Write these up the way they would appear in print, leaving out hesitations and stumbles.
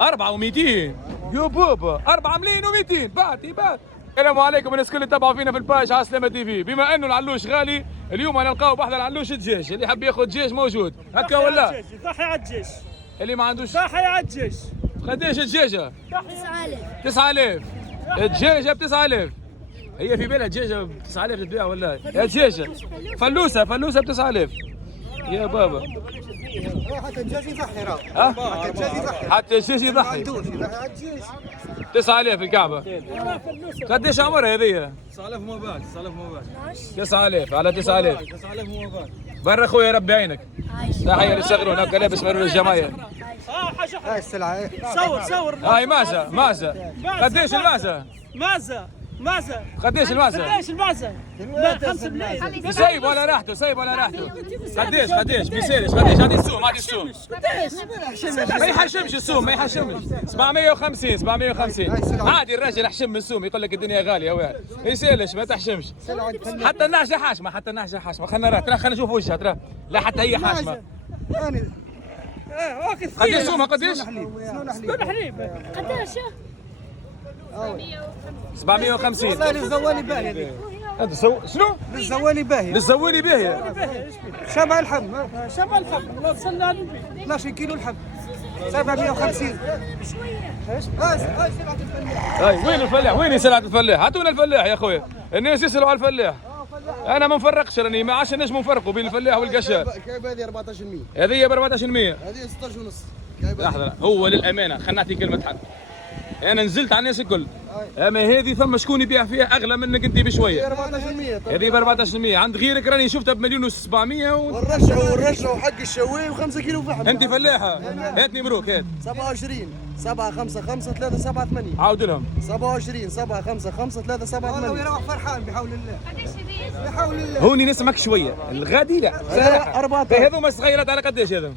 4 و200 يا بابا 4 ملايين و200 بعتي بعت. السلام عليكم الناس الكل تتابعوا فينا في الباج على سلامة تي في. بما انه العلوش غالي اليوم نلقاو بحذا العلوش الدجاج، اللي حاب ياخذ دجاج موجود هكا ولا؟ ضحي على الجيش، اللي ما عندوش ضحي على الجيش. قداش الدجاجة؟ 9000. 9000 الدجاجة ب 9000. هي في بالها دجاجة ب 9000 تبيع ولا؟ يا دجاجة فلوسة ب 9000 يا بابا. حتى الدجاج يضحي راه. ها؟ حتى الدجاج يضحي. 9000 الكعبة. قداش عمرها هذيا؟ 9000 ما بعد 9000 ما بعد 9000 على 9000. 9000 ما بعد. برا خويا ربي عينك. تحية للصغرون هكا لابس مرور الجماهير. حاجه هاي السلعة صور هاي مازة قداش المازة؟ مازه قداش المازة؟ قداش المازه؟ 5 ملايين. سايب ولا راحته قداش بيسالش قداش هذه السوم ما يحشمش السوم ما يحشمش 750 عادي الراجل يحشم من السوم يقول لك الدنيا غالية واحد ما يسالش ما تحشمش حتى النعجة حاشمة خلينا نرى خلينا نشوف وجهها ترى لا حتى هي حاشمة قداش سومها قداش؟ قداش؟ 750 والله للزواني باهية هذيك. هذا شنو؟ للزواني باهية. للزواني باهية شبع الحب. الله صلى على النبي. 12 كيلو الحب. 750. هاي سلعة الفلاح. هاي وين الفلاح؟ وين سلعة الفلاح؟ هاتونا الفلاح يا اخويا، الناس يسألوا على الفلاح. انا ما نفرقش راني ما عادش نجموا نفرقوا بين الفلاح والقشار. جايبة هذه 1400. هذه ب 1400. هذه 16 ونص. لحظة هو للأمانة خلينا نعطي كلمة حق. أنا نزلت على الناس الكل. أما هذه ثم شكون يبيع فيها أغلى منك أنت بشوية. 1400. هذه ب 1400 عند غيرك راني شفتها ب1.7 مليون والرشة وحق الشوي و5 كيلو فحم. أنت فلاحة. هاتني مبروك هات. 27 755 378. عاود لهم. 27 755 378. والله يروح فرحان بحول الله. بحول الله. هوني نسمعك شوية الغادي لا. صراحة. 14. هذوما صغيرات على قداش هذا؟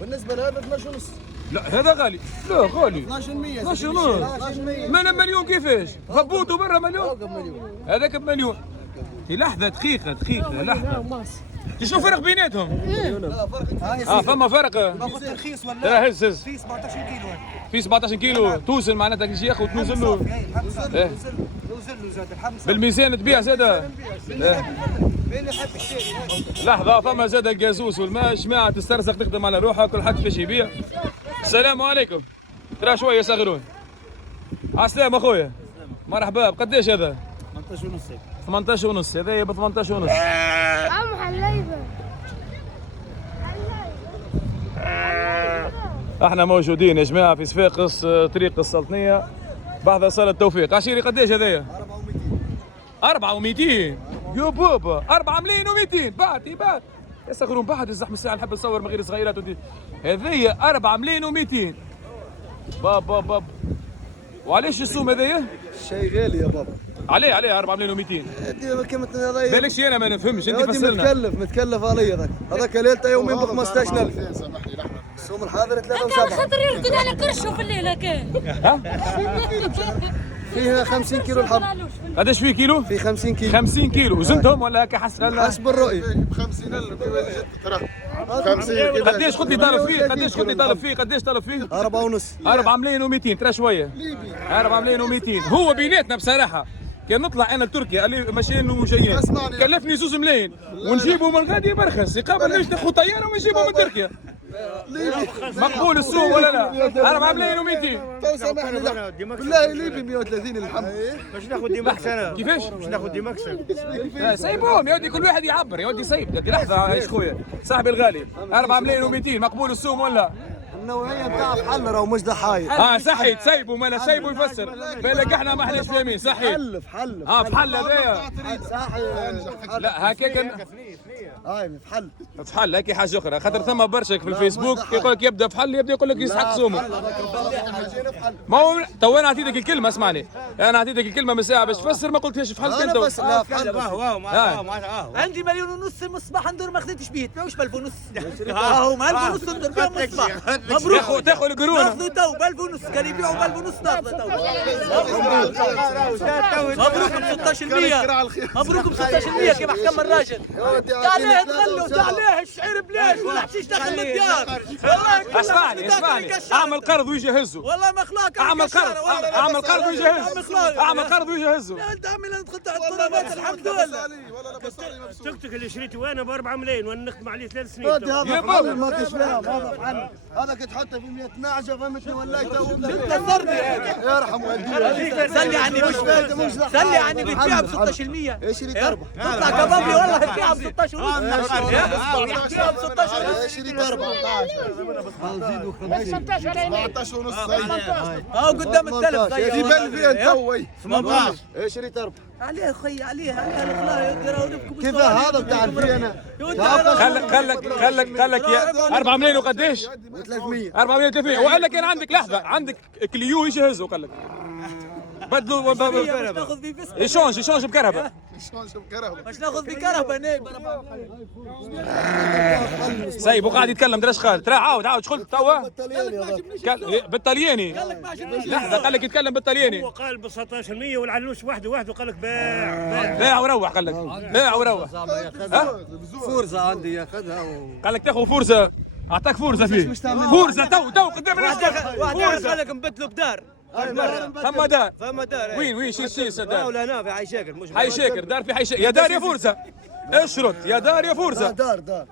بالنسبة لهذا 12 ونص. لا هذا غالي. لا غالي. 1200. 12 ونص. ما مليون كيفاش؟ غبوطوا برا مليون. هذاك ب1 في لحظة دقيقة لحظة. شنو فرق بيناتهم؟ فما فرق. رخيص ولا؟ ترى هز في 17 كيلو. في 17 كيلو توصل معناتها يجي ياخذ تنزل له نوزل له زاد الحمص. بالميزان تبيع زاد. بين يحب الشيء. لحظة فما زاد الجازوس والماء جماعة تسترزق تخدم على روحها كل حد كيفاش يبيع. السلام عليكم. ترى شوية صغرون. عسلامة أخويا. مرحبا بقداش هذا؟ 18 ونص. 18 ونص هذا ب 18 ونص. عم حليبة. احنا موجودين يا جماعة في صفاقس طريق السلطنية بعد صالة التوفيق. عشيري قداش هذايا؟ 4 و200 يا بابا 4 ملايين و200 بعتي بعت يا صغرون بعد الزحمة الساعة نحب نصور من غير صغيرات هذيا 4 ملايين و200 باب وعليش السوم هذايا؟ شيء غالي يا بابا. عليه 4 ملايين و200 بالك انا ما نفهمش انت فسرنا. متكلف علي هذاك ليلته يومين ب 15000. السوم الحاضر 3 و7. خاطر يرقد على كرشه في الليل كان. فيها 50 كيلو الحب. قداش في كيلو؟ في 50 كيلو. 50 كيلو وزنتهم ولا هكا حسب الرؤية. 50,000 ترى 50 قداش كنت طالب فيه؟ قداش طالب فيه؟ 4 ونص. 4 ملايين و200 ترى شويه 4 ملايين و200 هو بيناتنا بصراحه. كان نطلع انا لتركيا اللي ماشيين وجايين كلفني 2 ملايين ونجيبه من غادي برخص يقابل ليش ناخذ طياره ونجيبه من تركيا. مقبول السوق ولا لا؟ 4 ملايين و200 تو سامحني بالله ليبي 130 الحب. باش ناخذ ديماكس انا. كيفاش؟ باش ناخذ ديماكس. سيبوهم يا ودي كل واحد يعبر يا ودي سيب يا ودي لحظه ايش خويا صاحبي الغالي 4 ملايين و200 مقبول السوق ولا؟ النوعية بتاع الحل راهو مش ضحايا. صحيت سيبوا ما انا سيبوا يفسر بالك احنا ما احناش فاهمين صحيت. حلف في حل هذايا صحي. لا هكاك هاي في حل. في حل هيك حاجه اخرى خاطر ثم برشك في الفيسبوك يقول لك يبدا في حل يبدا يقول لك يسحق سومه. ما هو تو انا اعطيتك الكلمه اسمعني انا اعطيتك الكلمه من ساعه باش تفسر ما قلتهاش في حل انت. لا في حل. عندي 1.5 مليون المصباح ندور ما خديتش بيه تبيعوش ب 1000 ونص. هاو 1000 ونص ندور بهم مصباح. مبروك تاخذ القرون ناخذوا تو ب 1000 ونص كان يبيعوا ب 1000 ونص ناخذوا تو. مبروك ب 16%. مبروك ب 16% كيف حكم الراجل. والله تغلوا عليه الشعير بليش ولا حشيش داخل الديار والله اسمعني اعمل قرض ويجهزه والله مخلاك اعمل قرض ويجهزه اعمل قرض ويجهزه انت عامل دخلت على الطلبات الحمد لله توك توك اللي شريته وانا ب 4 ملايين وانا نخدم عليه 3 سنين. يا بابا ما كش فاهم هذا هذا كنت حتى في 100 نعجه فهمتني ولايته انت صرني يرحم والديك سلي عني مش سلي عني بتبيعها ب 16%. ايش اللي تربح؟ تطلع كبابلي والله بتبيعها ب 16 ونص بتبيعها ب 16 ايش اللي تربح؟ 17 ونص اه قدام التلف في بلفين توي 18 ايش اللي تربح؟ عليه خي عليه الخلايا كيف هذا بتاع الفينا؟ خلك يا 4 ملايين وقديش؟ و300 4 ملايين 300 وقال لك انا عندك لحظه عندك كليو يجهزه قال لك بدلوا ناخذ فيه بس يشونج بكرهبه شلون شوف كرهبه مش ناخذ بكرهبه سايب وقاعد يتكلم درش خالد ترى عاود شغل توا بالطلياني لحظه قال لك يتكلم بالطلياني هو قال ب 17% والعلوش وحده قال لك باع. باع وروح قال لك باع وروح فرصه عندي ياخذها قال لك تاخذ فرصه اعطاك فرصه فيه فرصه تو قدام الناس واحد قال لك نبدلوا بدار ثم دار فما دار وين شيس دار ولا هنا في حي شاكر مش حي شاكر دار في حي شاكر يا دار يا فرصه اشرط يا دار يا فرصه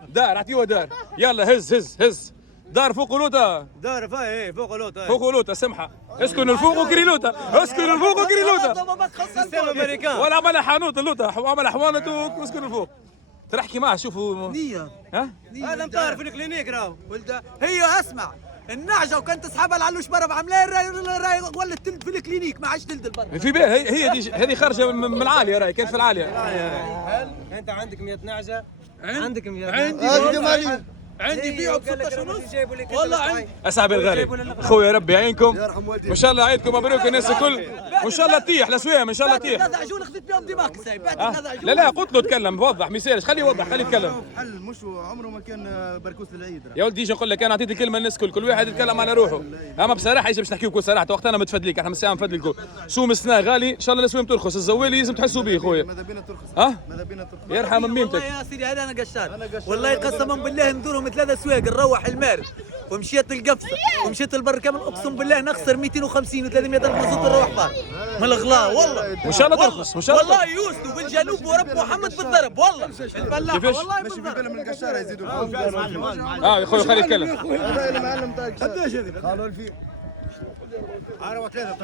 دار اعطيه دار يلا هز دار فوق لوطه دار فاي فوق لوطه فوق لوطه سمحه اسكن الفوق وكري لوطه اسكن الفوق وكري لوطه سيستم امريكان ولا عملها حانوت اللوطه عملها حوانته واسكن الفوق تحكي معه شوفوا نية ها هذا مطار في الكلينيك راهو ولد هي اسمع النعجه وكانت تسحبها العلوش برا ب 4 ملايين راي ولا تلد في الكلينيك ما عادش تلد برا في بيه هي دي هذه خارجه من العاليه راي كانت في العاليه انت عندك 100 نعجه عندك 100 عندي بيعوا ب 16 ونص والله عندي اسعد الغالي خويا ربي يعينكم ما شاء الله عيدكم مبروك الناس الكل وان شاء الله تطيح لسويهم ان شاء الله تطيح 3 عجول خذيت بيهم ديماكس لا قلت له تكلم بوضح ما يصيرش خليه يوضح خليه يتكلم حل مش عمره ما كان بركوس للعيد يا ولدي نقول لك انا اعطيت الكلمه للناس كل واحد يتكلم على روحه اما بصراحه باش نحكي بكل صراحه وقتنا متفدليك احنا من الساعه مفدلكم سوم السنه غالي ان شاء الله الاسوام ترخص الزوالي لازم تحسوا به خويا ماذا بينا ترخص ماذا بينا ترخص يرحم ميمتك والله يا سيدي انا قشار والله قسما بالله ندورهم 3 سواق نروح المارد ومشيت القفصه ومشيت البر كامل اقسم بالله نخسر 250 و300 الف مزود نروح بار من الغلاء والله وان شاء الله ترخص ان شاء الله والله يوسف بالجنوب ورب محمد بالضرب والله الفلاح كيفاش؟ والله ماشي بالضرب بيقول من القشاره يزيدوا يا اخوي خليه يتكلم هذا المعلم تاعك قداش هذه قالوا الفي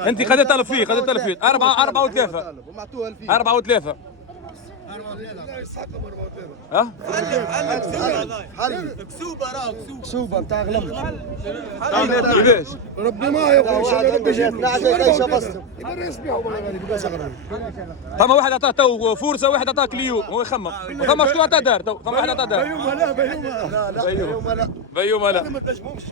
انت قد طلب فيه 4 و3 ومعطوها الفي 4 و3 ها حل كسوبه راه كسوبه بتاع غلم كيفاش ربي ما يبغى ان شاء الله ربي يجيب نعجه ليش بسطوا يقدر يسبحوا ثم واحد عطاه تو فرصه واحد عطاه كليو هو يخمم ثم شكون عطاه دار تو ثم واحد عطاه دار بيوم لا بيوم لا ما تنجمهمش